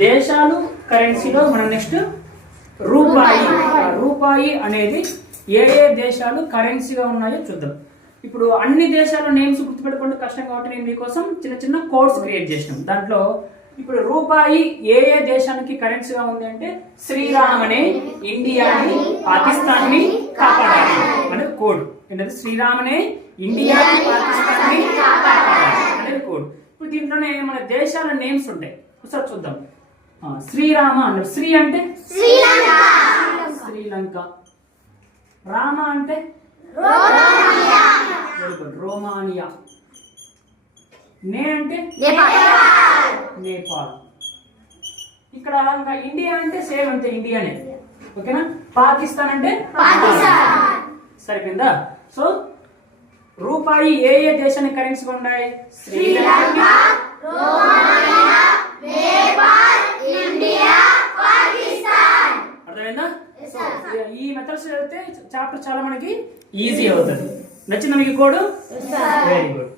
దేశాలు కరెన్సీలో మనం నెక్స్ట్ రూపాయి. రూపాయి అనేది ఏ ఏ దేశాలు కరెన్సీగా ఉన్నాయో చూద్దాం. ఇప్పుడు అన్ని దేశాల నేమ్స్ గుర్తుపెట్టుకుంటే కష్టం కాబట్టి నేను మీకోసం చిన్న చిన్న కోడ్స్ క్రియేట్ చేసినాం. దాంట్లో ఇప్పుడు రూపాయి ఏ ఏ దేశానికి కరెన్సీగా ఉంది అంటే శ్రీరామ్ అనే ఇండియాని పాకిస్తాన్ ని కాపాడాలి అనేది కోడ్. ఏంటంటే శ్రీరామ్ అనే ఇండియాని పాకిస్తాన్ ని కాపాడాలి అనేది కోడ్. ఇప్పుడు దీంట్లోనే మన దేశాల నేమ్స్ ఉంటాయి, ఒకసారి చూద్దాం. శ్రీరామ అన్నారు. శ్రీ అంటే శ్రీలంక. రామ అంటే రోమానియా. నే అంటే నేపాల్. ఇక్కడ ఇంకా ఇండియా అంటే సేమ్ అంతే, ఇండియానే. ఓకేనా. పాకిస్తాన్ అంటే సరిపోయిందా. సో రూపాయి ఏ ఏ దేశానికి కరెన్సీగా ఉన్నాయి? శ్రీలంక, అర్థమైందా? ఈ మెథడ్స్ చదివితే చాప్టర్ చాలా మనకి ఈజీ అవుతుంది. నచ్చిందా మీకు కోడ్? Very good.